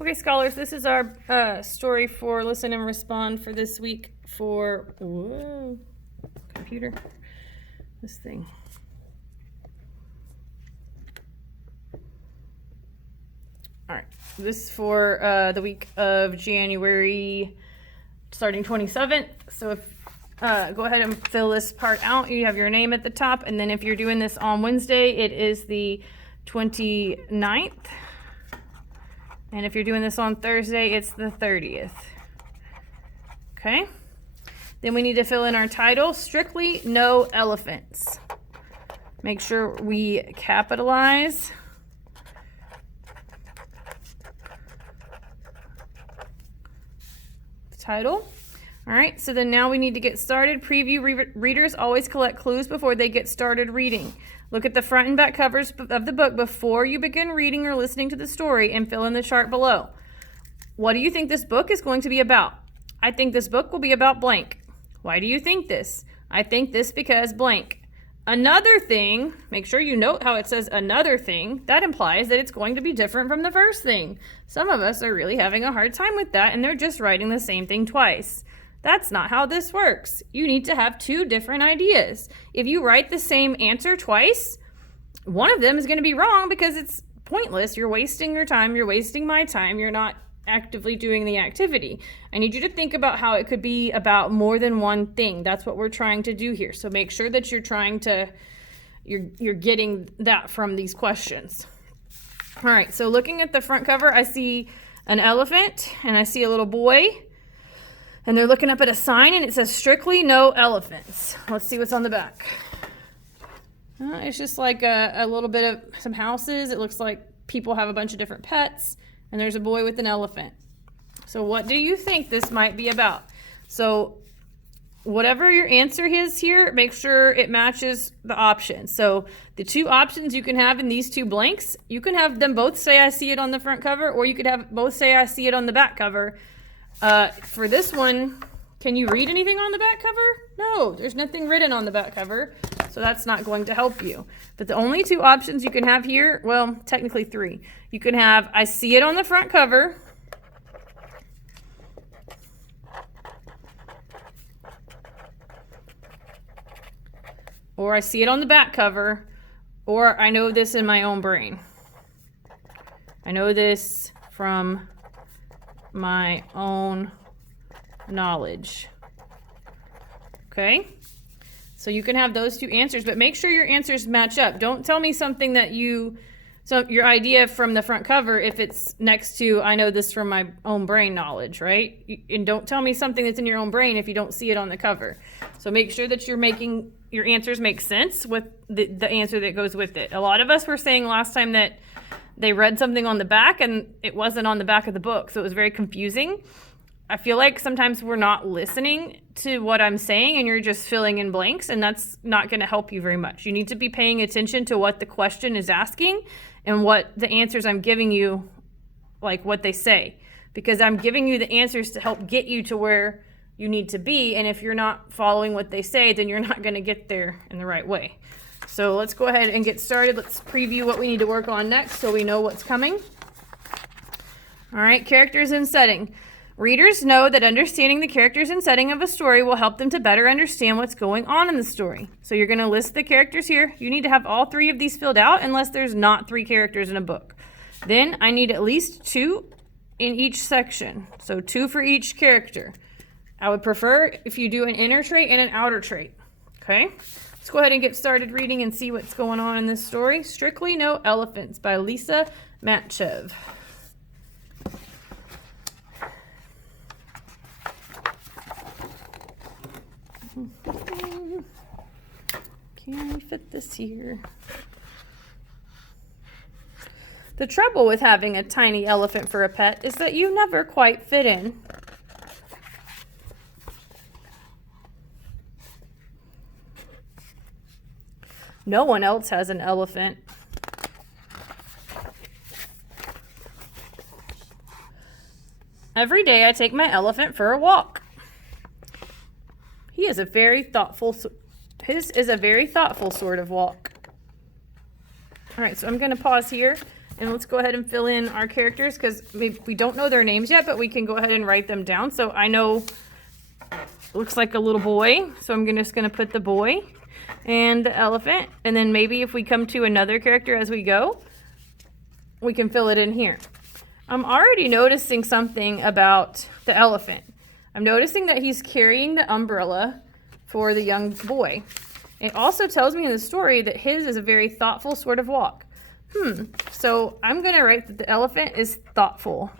Okay, scholars, this is our story for Listen and Respond for this week for, whoa, computer, this thing. All right, this is for the week of January starting 27th. So if go ahead and fill this part out. You have your name at the top, and then if you're doing this on Wednesday, it is the 29th. And if you're doing this on Thursday, it's the 30th. Okay? Then we need to fill in our title, Strictly No Elephants. Make sure we capitalize. The title. All right, so then now we need to get started. Preview readers always collect clues before they get started reading. Look at the front and back covers of the book before you begin reading or listening to the story and fill in the chart below. What do you think this book is going to be about? I think this book will be about blank. Why do you think this? I think this because blank. Another thing, make sure you note how it says another thing. That implies that it's going to be different from the first thing. Some of us are really having a hard time with that, and they're just writing the same thing twice. That's not how this works. You need to have two different ideas. If you write the same answer twice, one of them is going to be wrong because it's pointless. You're wasting your time. You're wasting my time. You're not actively doing the activity. I need you to think about how it could be about more than one thing. That's what we're trying to do here. So make sure that you're getting that from these questions. All right, so looking at the front cover, I see an elephant and I see a little boy. And they're looking up at a sign, and it says, Strictly No Elephants. Let's see what's on the back. It's just like a little bit of some houses. It looks like people have a bunch of different pets, and there's a boy with an elephant. So what do you think this might be about? So whatever your answer is here, make sure it matches the options. So the two options you can have in these two blanks, you can have them both say, I see it on the front cover, or you could have both say, I see it on the back cover. For this one, can you read anything on the back cover? No, there's nothing written on the back cover, so that's not going to help you. But the only two options you can have here, well, technically three. You can have, I see it on the front cover, or I see it on the back cover, or I know this in my own brain. I know this from my own knowledge. Okay? So you can have those two answers, but make sure your answers match up. Don't tell me something that so your idea from the front cover if it's next to, I know this from my own brain knowledge, right? And don't tell me something that's in your own brain if you don't see it on the cover. So make sure that you're making your answers make sense with the answer that goes with it. A lot of us were saying last time that they read something on the back and it wasn't on the back of the book, so it was very confusing. I feel like sometimes we're not listening to what I'm saying and you're just filling in blanks, and that's not going to help you very much. You need to be paying attention to what the question is asking and what the answers I'm giving you, like what they say, because I'm giving you the answers to help get you to where you need to be, and if you're not following what they say, then you're not going to get there in the right way. So let's go ahead and get started. Let's preview what we need to work on next so we know what's coming. All right, characters and setting. Readers know that understanding the characters and setting of a story will help them to better understand what's going on in the story. So you're going to list the characters here. You need to have all three of these filled out unless there's not three characters in a book. Then I need at least two in each section. So two for each character. I would prefer if you do an inner trait and an outer trait. Okay? Let's go ahead and get started reading and see what's going on in this story. Strictly No Elephants by Lisa Matchev. Can we fit this here? The trouble with having a tiny elephant for a pet is that you never quite fit in. No one else has an elephant. Every day I take my elephant for a walk. His is a very thoughtful sort of walk. All right, so I'm going to pause here And let's go ahead and fill in our characters because we don't know their names yet, but we can go ahead and write them down. So I know looks like a little boy. So I'm just going to put the boy and the elephant. And then maybe if we come to another character as we go, we can fill it in here. I'm already noticing something about the elephant. I'm noticing that he's carrying the umbrella for the young boy. It also tells me in the story that his is a very thoughtful sort of walk. So I'm going to write that the elephant is thoughtful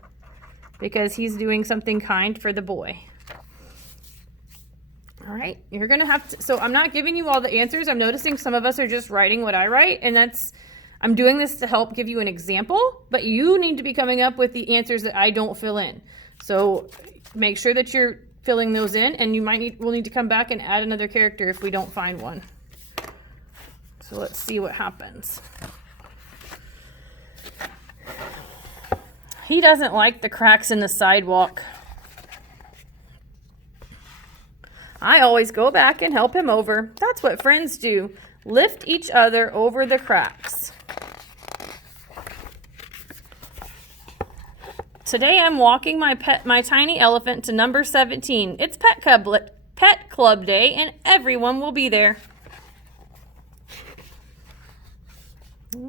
because he's doing something kind for the boy. All right, you're going to have to, so I'm not giving you all the answers. I'm noticing some of us are just writing what I write, and I'm doing this to help give you an example, but you need to be coming up with the answers that I don't fill in. So make sure that you're filling those in, and we'll need to come back and add another character if we don't find one. So let's see what happens. He doesn't like the cracks in the sidewalk. I always go back and help him over. That's what friends do. Lift each other over the cracks. Today I'm walking my tiny elephant to number 17. It's Pet Club Day and everyone will be there.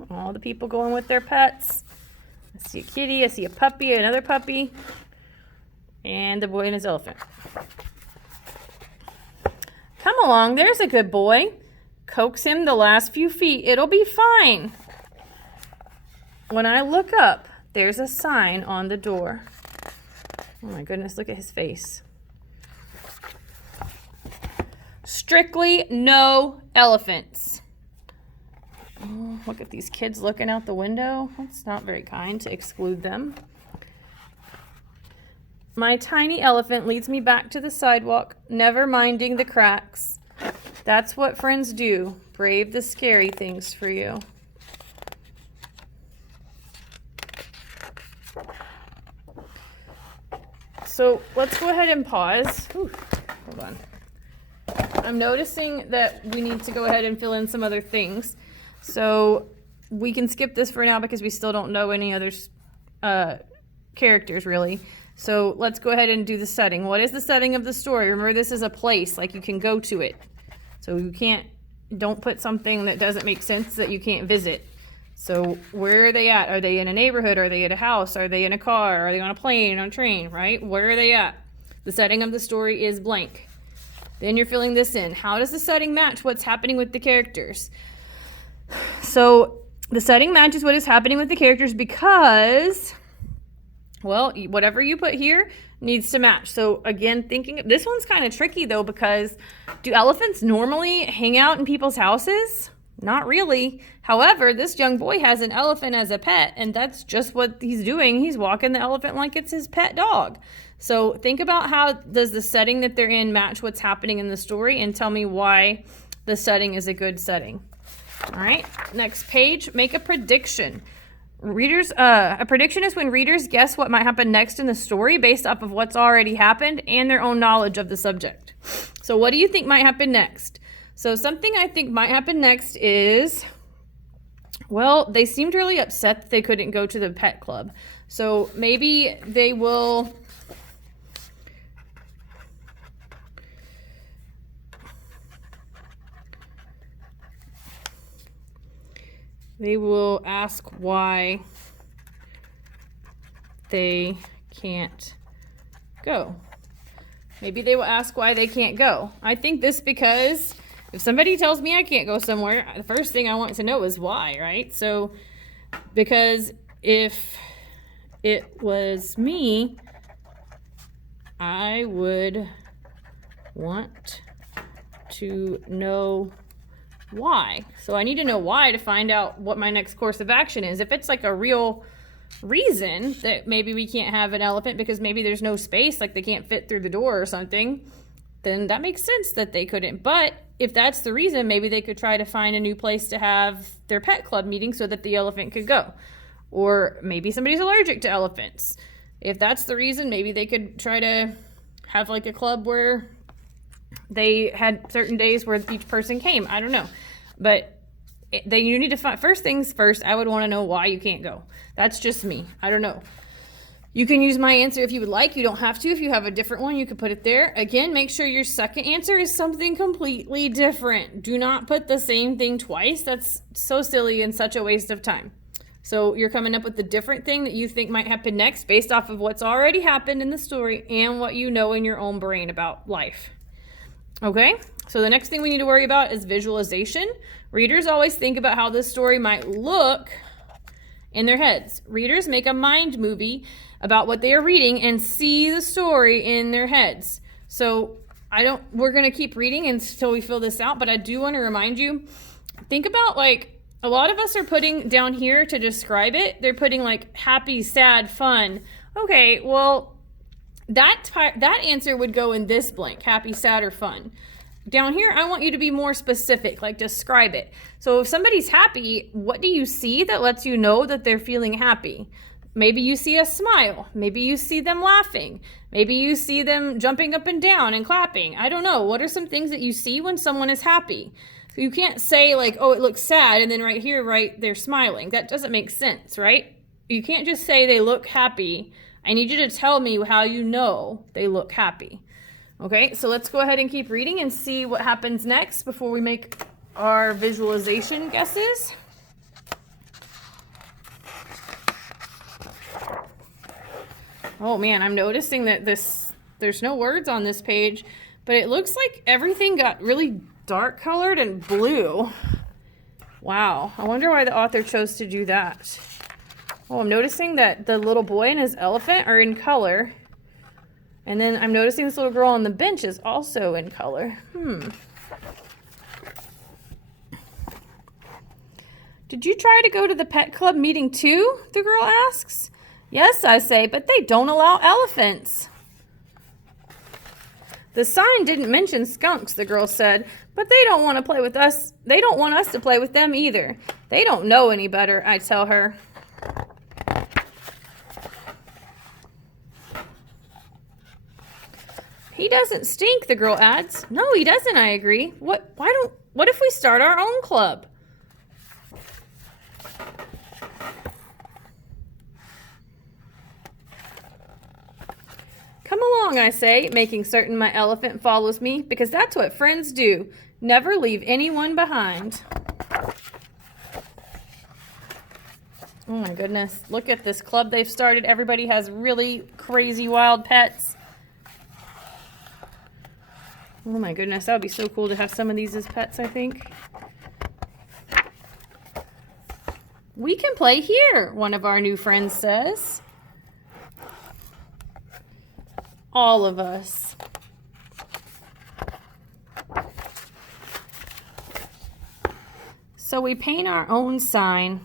All the people going with their pets. I see a kitty, I see a puppy, another puppy, and the boy and his elephant. Come along, there's a good boy. Coax him the last few feet. It'll be fine. When I look up, there's a sign on the door. Oh my goodness, look at his face. Strictly no elephants. Oh, look at these kids looking out the window. That's not very kind to exclude them. My tiny elephant leads me back to the sidewalk, never minding the cracks. That's what friends do. Brave the scary things for you. So let's go ahead and pause. Ooh, hold on. I'm noticing that we need to go ahead and fill in some other things. So we can skip this for now because we still don't know any other characters really. So let's go ahead and do the setting. What is the setting of the story? Remember, this is a place, like you can go to it. So don't put something that doesn't make sense that you can't visit. So where are they at? Are they in a neighborhood? Are they at a house? Are they in a car? Are they on a plane, on a train, right? Where are they at? The setting of the story is blank. Then you're filling this in. How does the setting match what's happening with the characters? So the setting matches what is happening with the characters because, well, whatever you put here needs to match. So again, this one's kind of tricky though, because do elephants normally hang out in people's houses? Not really. However, this young boy has an elephant as a pet, and that's just what he's doing. He's walking the elephant like it's his pet dog. So think about how does the setting that they're in match what's happening in the story, and tell me why the setting is a good setting. All right, next page, make a prediction. A prediction is when readers guess what might happen next in the story based off of what's already happened and their own knowledge of the subject. So what do you think might happen next? So something I think might happen next is, well, they seemed really upset that they couldn't go to the pet club. So maybe they will ask why they can't go. Maybe they will ask why they can't go. I think this because if somebody tells me I can't go somewhere, the first thing I want to know is why, right? So, because if it was me, I would want to know why. So I need to know why to find out what my next course of action is. If it's like a real reason that maybe we can't have an elephant because maybe there's no space, like they can't fit through the door or something, then that makes sense that they couldn't. But if that's the reason, maybe they could try to find a new place to have their pet club meeting so that the elephant could go. Or maybe somebody's allergic to elephants. If that's the reason, maybe they could try to have like a club where they had certain days where each person came. I don't know. But then you need to find, first things first, I would want to know why you can't go. That's just me. I don't know. You can use my answer if you would like. You don't have to. If you have a different one, you can put it there. Again, make sure your second answer is something completely different. Do not put the same thing twice. That's so silly and such a waste of time. So you're coming up with the different thing that you think might happen next based off of what's already happened in the story and what you know in your own brain about life. Okay? So the next thing we need to worry about is visualization. Readers always think about how this story might look in their heads. Readers make a mind movie about what they are reading and see the story in their heads. So we're going to keep reading until we fill this out, but I do want to remind you, think about like, a lot of us are putting down here to describe it. They're putting like happy, sad, fun. Okay, well, that answer would go in this blank, happy, sad, or fun. Down here, I want you to be more specific, like describe it. So if somebody's happy, what do you see that lets you know that they're feeling happy? Maybe you see a smile. Maybe you see them laughing. Maybe you see them jumping up and down and clapping. I don't know. What are some things that you see when someone is happy? So you can't say like, oh, it looks sad, and then right here, right, they're smiling. That doesn't make sense, right? You can't just say they look happy. I need you to tell me how you know they look happy. Okay, so let's go ahead and keep reading and see what happens next before we make our visualization guesses. Oh man, I'm noticing that there's no words on this page, but it looks like everything got really dark colored and blue. Wow, I wonder why the author chose to do that. Oh, I'm noticing that the little boy and his elephant are in color. And then I'm noticing this little girl on the bench is also in color. Did you try to go to the pet club meeting too? The girl asks. Yes, I say, but they don't allow elephants. The sign didn't mention skunks, the girl said, but they don't want to play with us. They don't want us to play with them either. They don't know any better, I tell her. He doesn't stink, the girl adds. No, he doesn't, I agree. What if we start our own club? Come along, I say, making certain my elephant follows me, because that's what friends do. Never leave anyone behind. Oh my goodness. Look at this club they've started. Everybody has really crazy wild pets. Oh my goodness, that would be so cool to have some of these as pets, I think. We can play here, one of our new friends says. All of us. So we paint our own sign.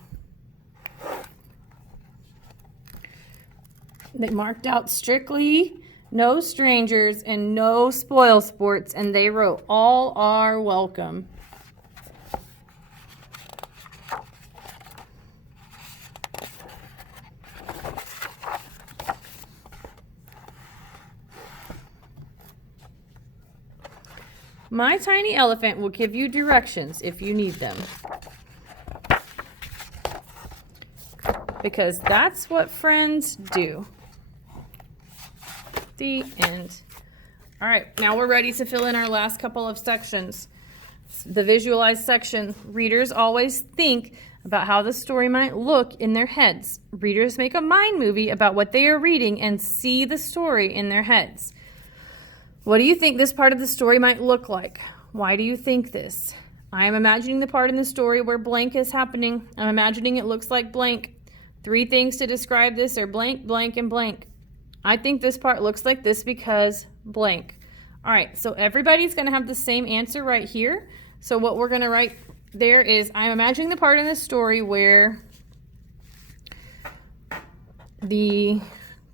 They marked out strictly no strangers and no spoil sports, and they wrote all are welcome. My tiny elephant will give you directions if you need them. Because that's what friends do. The end. All right, now we're ready to fill in our last couple of sections. The visualize section. Readers always think about how the story might look in their heads. Readers make a mind movie about what they are reading and see the story in their heads. What do you think this part of the story might look like? Why do you think this? I am imagining the part in the story where blank is happening. I'm imagining it looks like blank. 3 things to describe this are blank, blank, and blank. I think this part looks like this because blank. All right, so everybody's going to have the same answer right here. So what we're going to write there is, I'm imagining the part in the story where the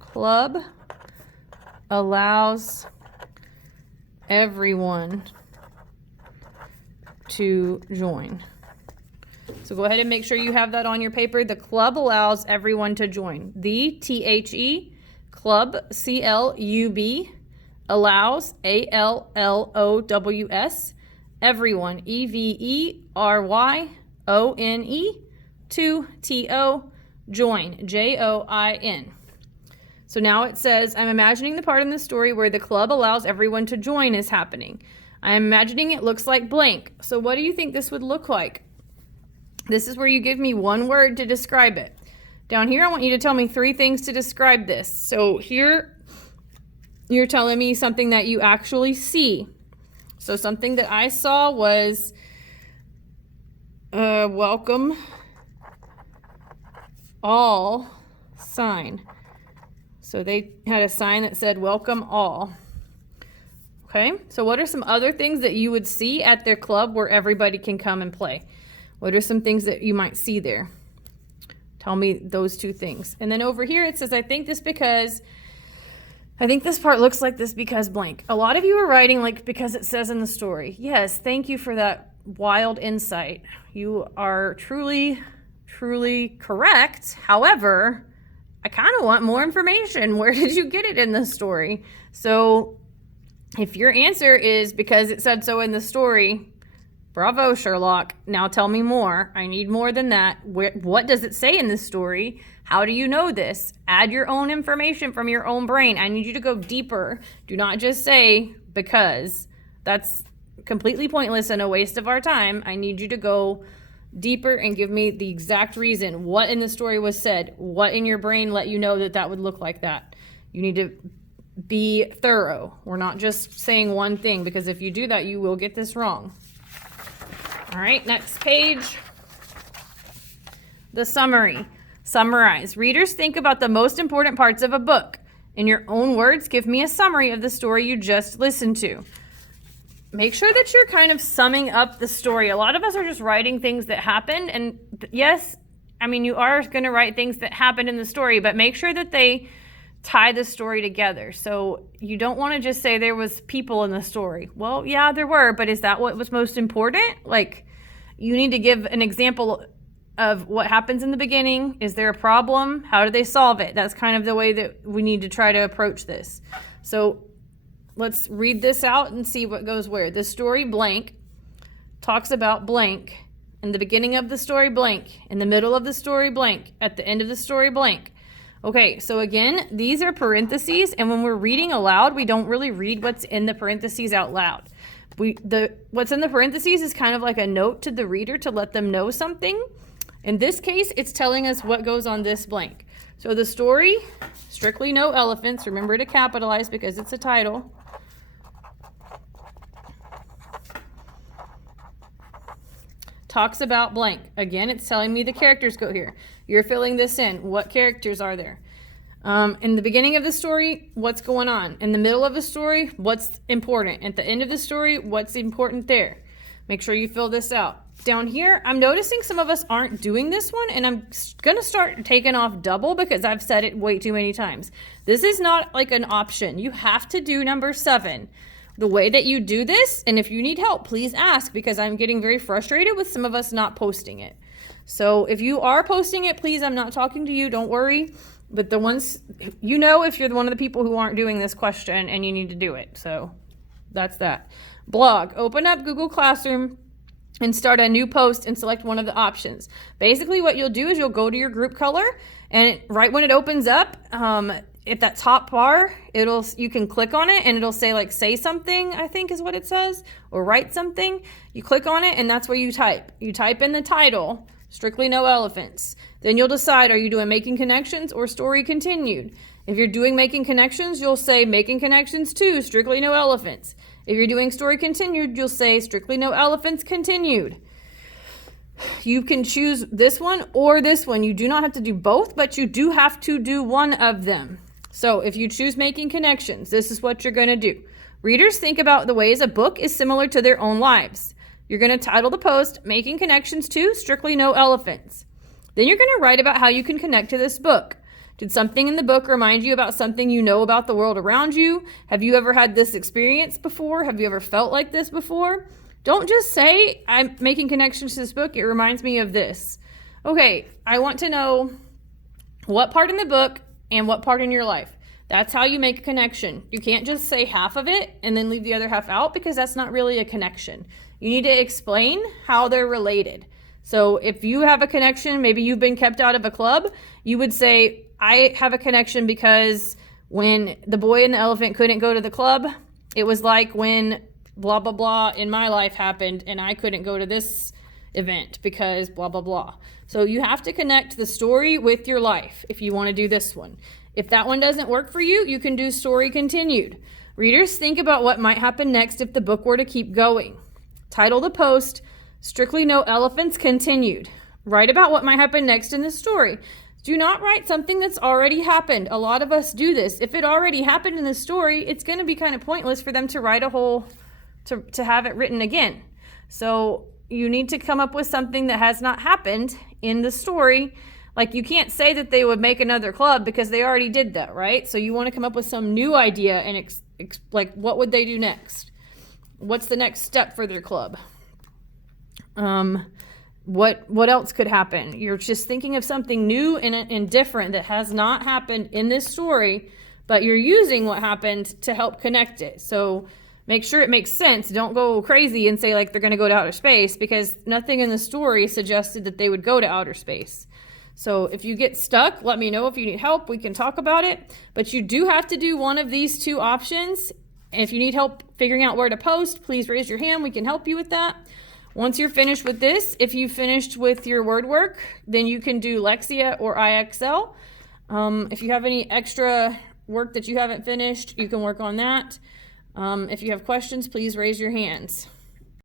club allows everyone to join. So go ahead and make sure you have that on your paper. The club allows everyone to join. The THE club, CLUB, allows, ALLOWS, everyone, EVERYONE, J-O-I-N, join, J-O-I-N. So now it says, I'm imagining the part in the story where the club allows everyone to join is happening. I'm imagining it looks like blank. So what do you think this would look like? This is where you give me one word to describe it. Down here, I want you to tell me 3 things to describe this. So here, you're telling me something that you actually see. So something that I saw was welcome all sign. So they had a sign that said welcome all. Okay, so what are some other things that you would see at their club where everybody can come and play? What are some things that you might see there? Tell me those 2 things. And then over here it says, I think this part looks like this because blank. A lot of you are writing like because it says in the story. Yes, thank you for that wild insight. You are truly, truly correct. However, I kind of want more information. Where did you get it in the story? So if your answer is because it said so in the story, bravo, Sherlock. Now tell me more. I need more than that. What does it say in the story? How do you know this? Add your own information from your own brain. I need you to go deeper. Do not just say because. That's completely pointless and a waste of our time. I need you to go deeper and give me the exact reason. What in the story was said? What in your brain let you know that that would look like that? You need to be thorough. We're not just saying one thing, because if you do that, you will get this wrong. All right, next page. The summary. Summarize. Readers, think about the most important parts of a book. In your own words, give me a summary of the story you just listened to. Make sure that you're kind of summing up the story. A lot of us are just writing things that happened. And yes, I mean, you are going to write things that happened in the story, but make sure that they tie the story together. So you don't want to just say there was people in the story. Well, yeah, there were, but is that what was most important? Like, you need to give an example of what happens in the beginning. Is there a problem? How do they solve it? That's kind of the way that we need to try to approach this. So let's read this out and see what goes where. The story blank talks about blank. In the beginning of the story blank. In the middle of the story blank. At the end of the story blank. Okay, so again, these are parentheses, and when we're reading aloud, we don't really read what's in the parentheses out loud. What's in the parentheses is kind of like a note to the reader to let them know something. In this case, it's telling us what goes on this blank. So the story, Strictly No Elephants, remember to capitalize because it's a title. Talks about blank. Again, it's telling me the characters go here. You're filling this in. What characters are there? In the beginning of the story, what's going on? In the middle of the story, what's important? At the end of the story, what's important there? Make sure you fill this out. Down here, I'm noticing some of us aren't doing this one, and I'm going to start taking off double because I've said it way too many times. This is not like an option. You have to do number 7. The way that you do this, and if you need help, please ask, because I'm getting very frustrated with some of us not posting it. So if you are posting it, please, I'm not talking to you, don't worry. But the ones, you know, if you're one of the people who aren't doing this question and you need to do it. So that's that. Blog. Open up Google Classroom and start a new post and select one of the options. Basically what you'll do is you'll go to your group color, and right when it opens up, at that top bar, you can click on it and it'll say like say something, I think is what it says, or write something. You click on it and that's where you type. You type in the title, Strictly No Elephants. Then you'll decide, are you doing Making Connections or Story Continued? If you're doing Making Connections, you'll say Making Connections 2, Strictly No Elephants. If you're doing Story Continued, you'll say Strictly No Elephants Continued. You can choose this one or this one. You do not have to do both, but you do have to do one of them. So if you choose Making Connections, this is what you're going to do. Readers, think about the ways a book is similar to their own lives. You're going to title the post, Making Connections to Strictly No Elephants. Then you're going to write about how you can connect to this book. Did something in the book remind you about something you know about the world around you? Have you ever had this experience before? Have you ever felt like this before? Don't just say, I'm making connections to this book. It reminds me of this. Okay, I want to know what part in the book and what part in your life. That's how you make a connection. You can't just say half of it and then leave the other half out, because that's not really a connection. You need to explain how they're related. So if you have a connection, maybe you've been kept out of a club, you would say, I have a connection because when the boy and the elephant couldn't go to the club, it was like when blah, blah, blah in my life happened and I couldn't go to this event because blah, blah, blah. So you have to connect the story with your life if you want to do this one. If that one doesn't work for you, you can do story continued. Readers, think about what might happen next if the book were to keep going. Title the post, Strictly No Elephants Continued. Write about what might happen next in the story. Do not write something that's already happened. A lot of us do this. If it already happened in the story, it's going to be kind of pointless for them to write a whole, to have it written again. So you need to come up with something that has not happened in the story. Like you can't say that they would make another club because they already did that, right? So you want to come up with some new idea and like what would they do next? What's the next step for their club? What else could happen? You're just thinking of something new and different that has not happened in this story, but you're using what happened to help connect it. So make sure it makes sense. Don't go crazy and say like they're going to go to outer space, because nothing in the story suggested that they would go to outer space. So if you get stuck, let me know. If you need help, we can talk about it. But you do have to do one of these two options. And if you need help figuring out where to post, please raise your hand. We can help you with that. Once you're finished with this, if you finished with your word work, then you can do Lexia or IXL. If you have any extra work that you haven't finished, you can work on that. If you have questions, please raise your hands.